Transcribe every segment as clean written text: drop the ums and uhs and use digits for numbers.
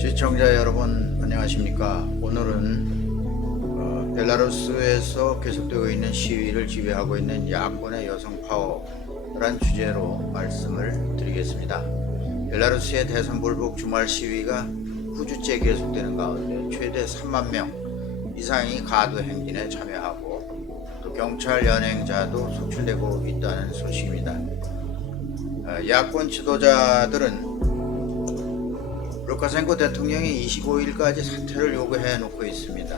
시청자 여러분 안녕하십니까. 오늘은 벨라루스에서 계속되고 있는 시위를 지배하고 있는 야권의 여성 파워란 주제로 말씀을 드리겠습니다. 벨라루스의 대선 불복 주말 시위가 9주째 계속되는 가운데 최대 3만 명 이상이 가두 행진에 참여하고 또 경찰 연행자도 속출되고 있다는 소식입니다. 야권 지도자들은 루카센코 대통령이 25일까지 사퇴를 요구해 놓고 있습니다.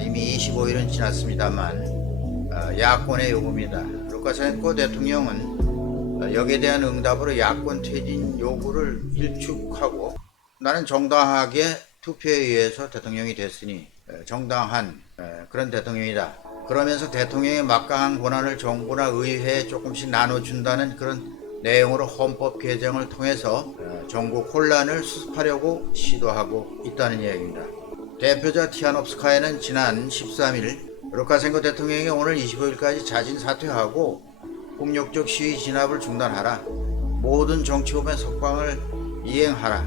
이미 25일은 지났습니다만 야권의 요구입니다. 루카센코 대통령은 여기에 대한 응답으로 야권 퇴진 요구를 일축하고 나는 정당하게 투표에 의해서 대통령이 됐으니 정당한 그런 대통령이다. 그러면서 대통령의 막강한 권한을 정부나 의회에 조금씩 나눠준다는 그런 내용으로 헌법 개정을 통해서 전국 혼란을 수습하려고 시도하고 있다는 이야기입니다. 대표자 티하노프스카야는 지난 13일 루카센코 대통령이 오늘 25일까지 자진 사퇴하고 폭력적 시위 진압을 중단하라, 모든 정치범의 석방을 이행하라,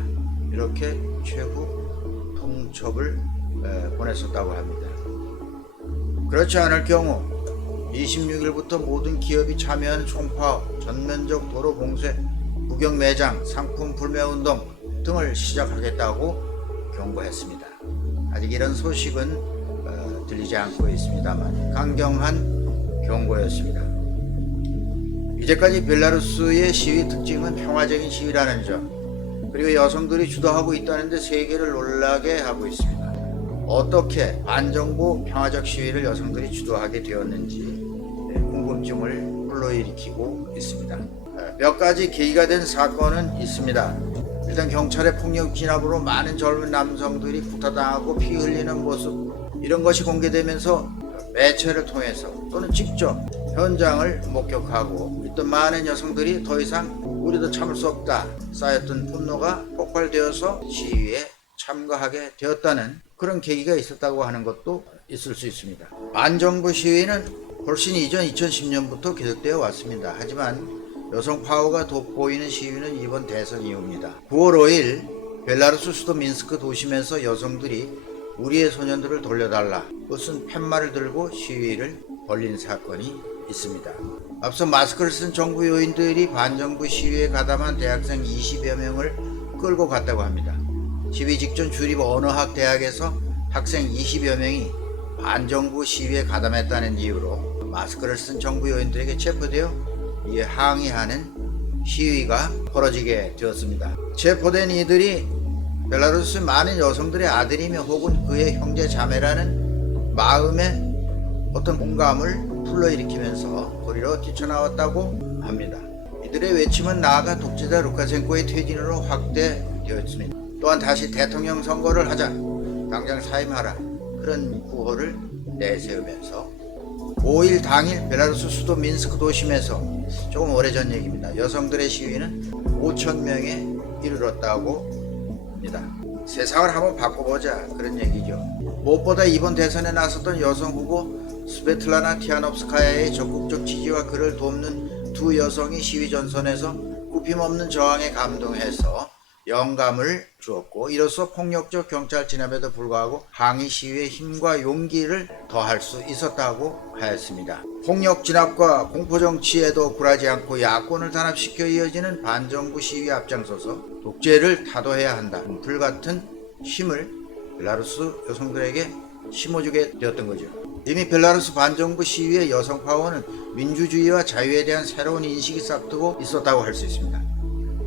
이렇게 최후 통첩을 보냈었다고 합니다. 그렇지 않을 경우 26일부터 모든 기업이 참여한 총파업, 전면적 도로 봉쇄, 구경 매장, 상품 불매운동 등을 시작하겠다고 경고했습니다. 아직 이런 소식은 들리지 않고 있습니다만 강경한 경고였습니다. 이제까지 벨라루스의 시위 특징은 평화적인 시위라는 점, 그리고 여성들이 주도하고 있다는데 세계를 놀라게 하고 있습니다. 어떻게 반정부 평화적 시위를 여성들이 주도하게 되었는지 궁금증을 불러일으키고 있습니다. 몇 가지 계기가 된 사건은 있습니다. 일단 경찰의 폭력 진압으로 많은 젊은 남성들이 구타당하고 피 흘리는 모습, 이런 것이 공개되면서 매체를 통해서 또는 직접 현장을 목격하고 있던 많은 여성들이 더 이상 우리도 참을 수 없다 쌓였던 분노가 폭발되어서 시위에 참가하게 되었다는 그런 계기가 있었다고 하는 것도 있을 수 있습니다. 반정부 시위는 훨씬 이전 2010년부터 계속되어 왔습니다. 하지만 여성 파워가 돋보이는 시위는 이번 대선 이후입니다. 9월 5일 벨라루스 수도 민스크 도심에서 여성들이 우리의 소년들을 돌려달라 무슨 팻말을 들고 시위를 벌린 사건이 있습니다. 앞서 마스크를 쓴 정부 요인들이 반정부 시위에 가담한 대학생 20여 명을 끌고 갔다고 합니다. 시위 직전 주립 언어학 대학에서 학생 20여 명이 반정부 시위에 가담했다는 이유로 마스크를 쓴 정부 요인들에게 체포되어 이에 항의하는 시위가 벌어지게 되었습니다. 체포된 이들이 벨라루스 많은 여성들의 아들이며 혹은 그의 형제 자매라는 마음의 어떤 공감을 불러일으키면서 거리로 뛰쳐나왔다고 합니다. 이들의 외침은 나아가 독재자 루카센코의 퇴진으로 확대되었습니다. 또한 다시 대통령 선거를 하자, 당장 사임하라, 그런 구호를 내세우면서 5일 당일 벨라루스 수도 민스크 도심에서 조금 오래전 얘기입니다. 여성들의 시위는 5,000명에 이르렀다고 합니다. 세상을 한번 바꿔보자, 그런 얘기죠. 무엇보다 이번 대선에 나섰던 여성 후보 스베틀라나 티하노프스카야의 적극적 지지와 그를 돕는 두 여성이 시위 전선에서 굽힘없는 저항에 감동해서 영감을 주었고, 이로써 폭력적 경찰 진압에도 불구하고 항의 시위의 힘과 용기를 더할 수 있었다고 하였습니다. 폭력 진압과 공포 정치에도 굴하지 않고 야권을 단합시켜 이어지는 반정부 시위에 앞장서서 독재를 타도해야 한다, 불같은 힘을 벨라루스 여성들에게 심어주게 되었던 거죠. 이미 벨라루스 반정부 시위의 여성 파워는 민주주의와 자유에 대한 새로운 인식이 싹트고 있었다고 할 수 있습니다.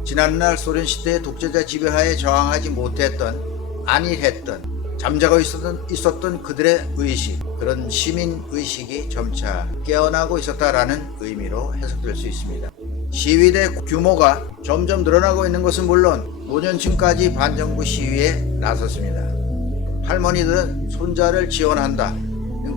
지난날 소련 시대의 독재자 지배하에 저항하지 못했던, 안일했던, 잠자고 있었던 그들의 의식, 그런 시민 의식이 점차 깨어나고 있었다라는 의미로 해석될 수 있습니다. 시위대 규모가 점점 늘어나고 있는 것은 물론 노년층까지 반정부 시위에 나섰습니다. 할머니들은 손자를 지원한다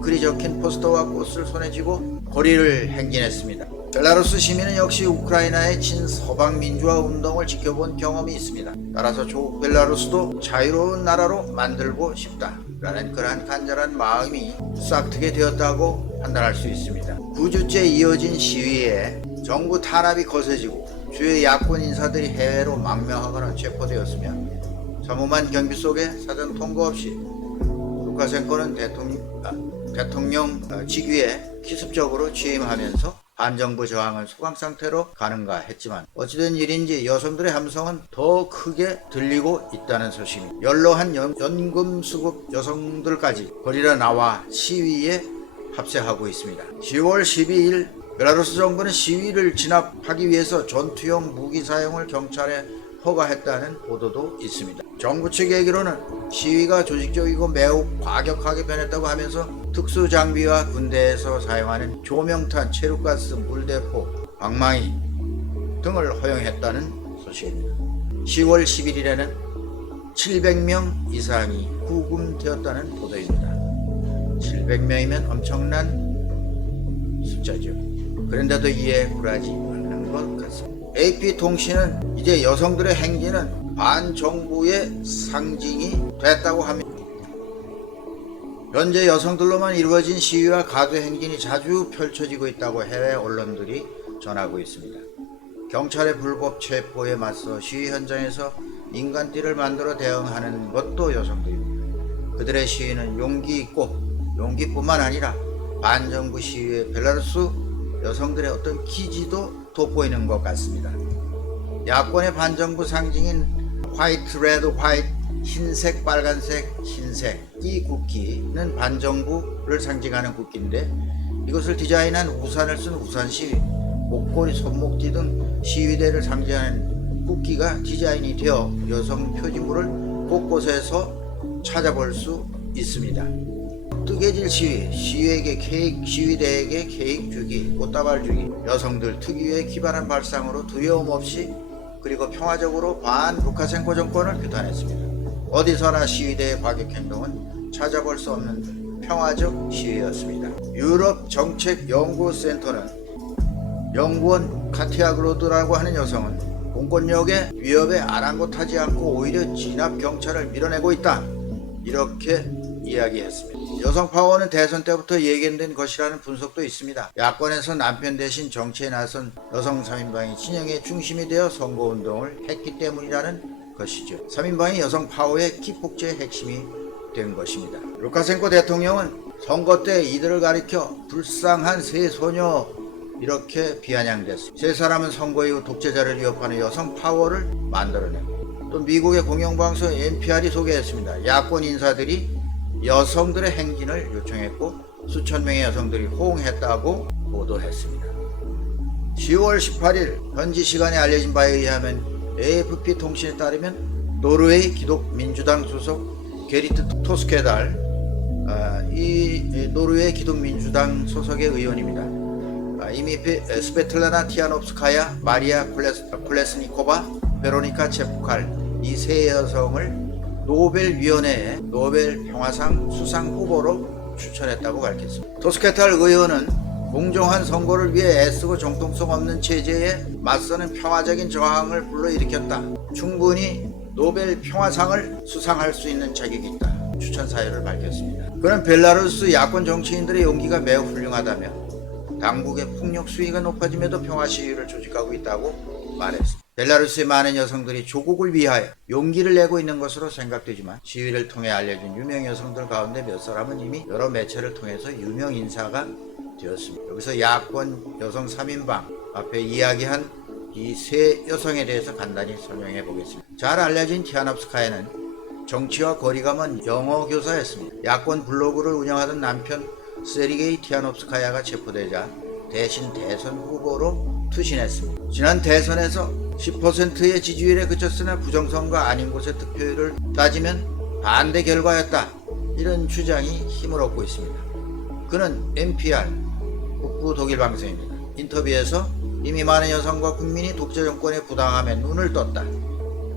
글이 적힌 포스터와 꽃을 손에 쥐고 거리를 행진했습니다. 벨라루스 시민은 역시 우크라이나의 친서방 민주화 운동을 지켜본 경험이 있습니다. 따라서 조국 벨라루스도 자유로운 나라로 만들고 싶다라는 그러한 간절한 마음이 싹트게 되었다고 판단할 수 있습니다. 9주째 이어진 시위에 정부 탄압이 거세지고 주요 야권 인사들이 해외로 망명하거나 체포되었으며 삼엄한 경비 속에 사전 통보 없이 루카셴코는 대통령 직위에 기습적으로 취임하면서 반정부 저항은 소강 상태로 가는가 했지만 어찌된 일인지 여성들의 함성은 더 크게 들리고 있다는 소식입니다. 연로한 연금수급 여성들까지 거리로 나와 시위에 합세하고 있습니다. 10월 12일 벨라루스 정부는 시위를 진압하기 위해서 전투용 무기 사용을 경찰에 허가했다는 보도도 있습니다. 정부 측 얘기로는 시위가 조직적이고 매우 과격하게 변했다고 하면서 특수 장비와 군대에서 사용하는 조명탄, 체류가스, 물대포, 방망이 등을 허용했다는 소식입니다. 10월 11일에는 700명 이상이 구금되었다는 보도입니다. 700명이면 엄청난 숫자죠. 그런데도 이해에 굴하지 않는 것 같습니다. AP통신은 이제 여성들의 행진은 반정부의 상징이 됐다고 합니다. 현재 여성들로만 이루어진 시위와 가두 행진이 자주 펼쳐지고 있다고 해외 언론들이 전하고 있습니다. 경찰의 불법 체포에 맞서 시위 현장에서 인간띠를 만들어 대응하는 것도 여성들입니다. 그들의 시위는 용기 있고 용기뿐만 아니라 반정부 시위에 벨라루스 여성들의 어떤 기지도 돋보이는 것 같습니다. 야권의 반정부 상징인 화이트, 레드, 화이트, 흰색, 빨간색, 흰색 이 국기는 반정부를 상징하는 국기인데 이것을 디자인한 우산을 쓴 우산 시위, 목걸이, 손목지 등 시위대를 상징하는 국기가 디자인이 되어 여성 표지물을 곳곳에서 찾아볼 수 있습니다. 뜨개질 시위, 시위대에게 케이크 주기, 꽃다발 주기, 여성들 특유의 기발한 발상으로 두려움 없이 그리고 평화적으로 반 루카셴코 정권을 규탄했습니다. 어디서나 시위대의 과격 행동은 찾아볼 수 없는 평화적 시위였습니다. 유럽 정책 연구센터는 연구원 카티아 그로드라고 하는 여성은 공권력의 위협에 아랑곳하지 않고 오히려 진압 경찰을 밀어내고 있다. 이렇게 이야기했습니다. 여성 파워는 대선 때부터 예견된 것이라는 분석도 있습니다. 야권에서 남편 대신 정치에 나선 여성 3인방이 진영의 중심이 되어 선거운동을 했기 때문이라는 것이죠. 3인방이 여성 파워의 기폭제의 핵심이 된 것입니다. 루카셴코 대통령은 선거 때 이들을 가리켜 불쌍한 새 소녀 이렇게 비아냥됐습니다. 세 사람은 선거 이후 독재자를 위협하는 여성 파워를 만들어내고 또 미국의 공영방송 NPR이 소개했습니다. 야권 인사들이 여성들의 행진을 요청했고 수천 명의 여성들이 호응했다고 보도했습니다. 10월 18일 현지 시간에 알려진 바에 의하면 AFP 통신에 따르면 노르웨이 기독민주당 소속 게리트 토스케달 이 노르웨이 기독민주당 소속의 의원입니다. 이미 스베틀라나 티아노프스카야, 마리아 콜레스니코바, 베로니카 체프칼 이 세 여성을 노벨위원회에 노벨 평화상 수상 후보로 추천했다고 밝혔습니다. 토스케탈 의원은 공정한 선거를 위해 애쓰고 정통성 없는 체제에 맞서는 평화적인 저항을 불러일으켰다. 충분히 노벨 평화상을 수상할 수 있는 자격이 있다. 추천 사유를 밝혔습니다. 그는 벨라루스 야권 정치인들의 용기가 매우 훌륭하다며 당국의 폭력 수위가 높아짐에도 평화 시위를 조직하고 있다고 말했습니다. 벨라루스의 많은 여성들이 조국을 위하여 용기를 내고 있는 것으로 생각되지만 시위를 통해 알려진 유명 여성들 가운데 몇 사람은 이미 여러 매체를 통해서 유명 인사가 되었습니다. 여기서 야권 여성 3인방 앞에 이야기한 이 세 여성에 대해서 간단히 설명해 보겠습니다. 잘 알려진 티아노프스카야는 정치와 거리가 먼 영어 교사였습니다. 야권 블로그를 운영하던 남편 세리게이 티아노프스카야가 체포되자 대신 대선 후보로 투신했습니다. 지난 대선에서 10%의 지지율에 그쳤으나 부정선거 아닌 곳의 득표율을 따지면 반대 결과였다. 이런 주장이 힘을 얻고 있습니다. 그는 NPR 북부 독일 방송입니다. 인터뷰에서 이미 많은 여성과 국민이 독재 정권의 부당함에 눈을 떴다.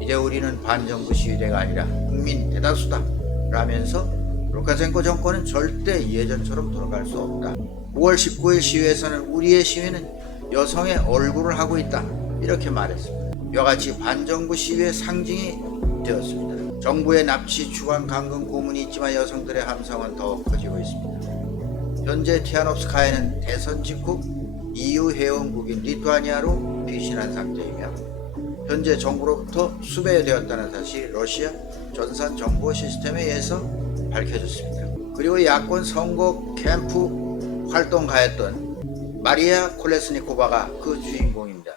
이제 우리는 반정부 시위대가 아니라 국민 대다수다. 라면서 루카셴코 정권은 절대 예전처럼 돌아갈 수 없다. 5월 19일 시위에서는 우리의 시위는 여성의 얼굴을 하고 있다. 이렇게 말했습니다. 이와 같이 반정부 시위의 상징이 되었습니다. 정부의 납치, 추방, 감금, 고문이 있지만 여성들의 함성은 더 커지고 있습니다. 현재 티아노프스카야는 대선 직후 EU 회원국인 리투아니아로 피신한 상태이며 현재 정부로부터 수배되었다는 사실이 러시아 전산 정보 시스템에 의해서 밝혀졌습니다. 그리고 야권 선거 캠프 활동가였던 마리아 콜레스니코바가 그 주인공입니다.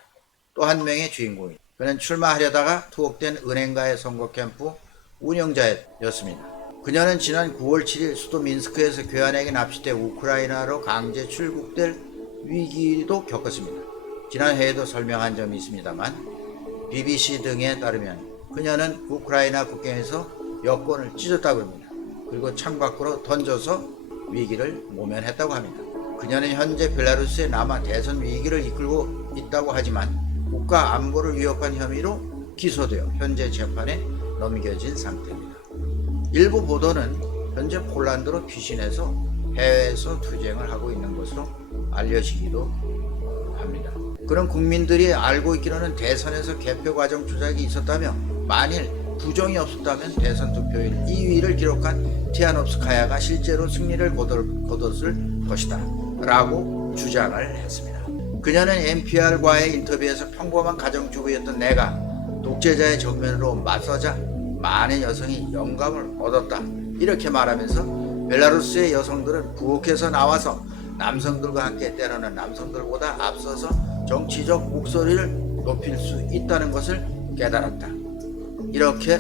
또 한 명의 주인공이. 그는 출마하려다가 투옥된 은행가의 선거 캠프 운영자였습니다. 그녀는 지난 9월 7일 수도 민스크에서 괴한에게 납치돼 우크라이나로 강제 출국될 위기도 겪었습니다. 지난 회에도 설명한 점이 있습니다만 BBC 등에 따르면 그녀는 우크라이나 국경에서 여권을 찢었다고 합니다. 그리고 창밖으로 던져서 위기를 모면했다고 합니다. 그녀는 현재 벨라루스에 남아 대선 위기를 이끌고 있다고 하지만 국가 안보를 위협한 혐의로 기소되어 현재 재판에 넘겨진 상태입니다. 일부 보도는 현재 폴란드로 피신해서 해외에서 투쟁을 하고 있는 것으로 알려지기도 합니다. 그런 국민들이 알고 있기로는 대선에서 개표 과정 조작이 있었다며 만일 부정이 없었다면 대선 투표일 2위를 기록한 티하노프스카야가 실제로 승리를 거뒀을 것이다 라고 주장을 했습니다. 그녀는 NPR과의 인터뷰에서 평범한 가정주부였던 내가 독재자의 정면으로 맞서자 많은 여성이 영감을 얻었다 이렇게 말하면서 벨라루스의 여성들은 부엌에서 나와서 남성들과 함께 때로는 남성들보다 앞서서 정치적 목소리를 높일 수 있다는 것을 깨달았다. 이렇게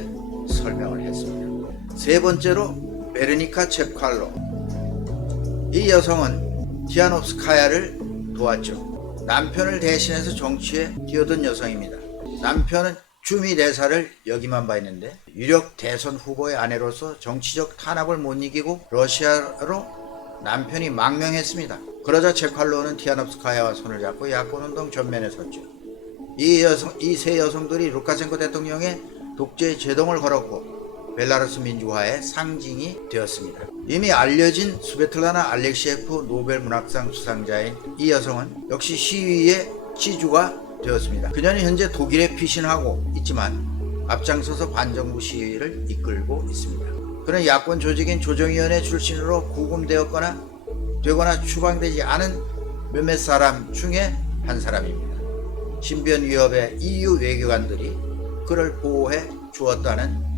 설명을 했습니다. 세 번째로 베르니카 첵칼로. 이 여성은 티하노프스카야를 도왔죠. 남편을 대신해서 정치에 뛰어든 여성입니다. 남편은 주미 대사를 역임한 바 있는데 유력 대선 후보의 아내로서 정치적 탄압을 못 이기고 러시아로 남편이 망명했습니다. 그러자 첵칼로는 티하노프스카야와 손을 잡고 야권운동 전면에 섰죠. 이 세 여성들이 루카셴코 대통령의 독재 제동을 걸었고 벨라루스 민주화의 상징이 되었습니다. 이미 알려진 스베틀라나 알렉시에프 노벨 문학상 수상자인 이 여성은 역시 시위의 지주가 되었습니다. 그녀는 현재 독일에 피신하고 있지만 앞장서서 반정부 시위를 이끌고 있습니다. 그는 야권 조직인 조정위원회 출신으로 구금되거나 추방되지 않은 몇몇 사람 중에 한 사람입니다. 신변 위협의 EU 외교관들이 그를 보호해 주었다는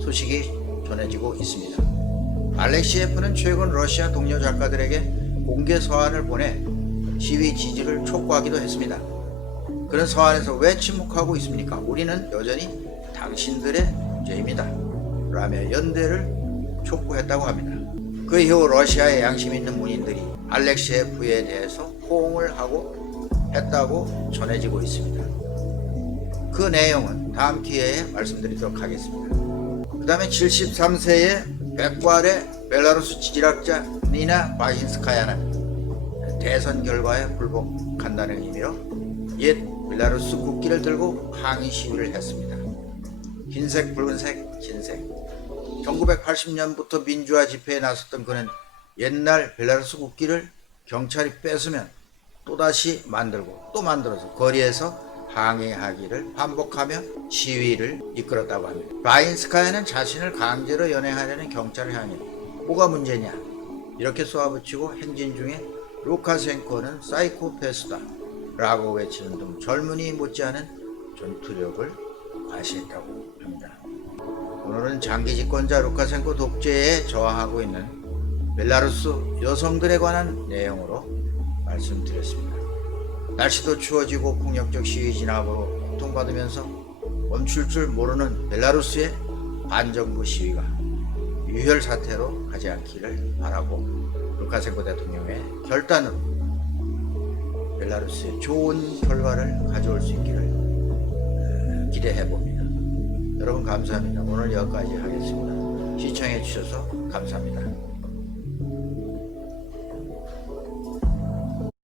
소식이 전해지고 있습니다. 알렉시에프는 최근 러시아 동료 작가들에게 공개 서한을 보내 시위 지지를 촉구하기도 했습니다. 그런 서한에서 왜 침묵하고 있습니까? 우리는 여전히 당신들의 문제입니다 라며 연대를 촉구했다고 합니다. 그 이후 러시아의 양심 있는 문인들이 알렉시에프에 대해서 호응을 하고 했다고 전해지고 있습니다. 그 내용은 다음 기회에 말씀드리도록 하겠습니다. 그 다음에 73세의 백발의 벨라루스 지질학자 니나 바힌스카야는 대선 결과에 불복한다는 의미로 옛 벨라루스 국기를 들고 항의 시위를 했습니다. 흰색, 붉은색, 흰색. 1980년부터 민주화 집회에 나섰던 그는 옛날 벨라루스 국기를 경찰이 뺏으면 또다시 만들고 또 만들어서 거리에서 항의하기를 반복하며 시위를 이끌었다고 합니다. 바힌스카야는 자신을 강제로 연행하려는 경찰을 향해 뭐가 문제냐 이렇게 쏘아붙이고 행진 중에 루카셴코는 사이코패스다 라고 외치는 등 젊은이 못지않은 전투력을 과시했다고 합니다. 오늘은 장기 집권자 루카셴코 독재에 저항하고 있는 벨라루스 여성들에 관한 내용으로 말씀드렸습니다. 날씨도 추워지고 폭력적 시위 진압으로 고통받으면서 멈출 줄 모르는 벨라루스의 반정부 시위가 유혈 사태로 가지 않기를 바라고 루카셴코 대통령의 결단으로 벨라루스에 좋은 결과를 가져올 수 있기를 기대해 봅니다. 여러분 감사합니다. 오늘 여기까지 하겠습니다. 시청해 주셔서 감사합니다.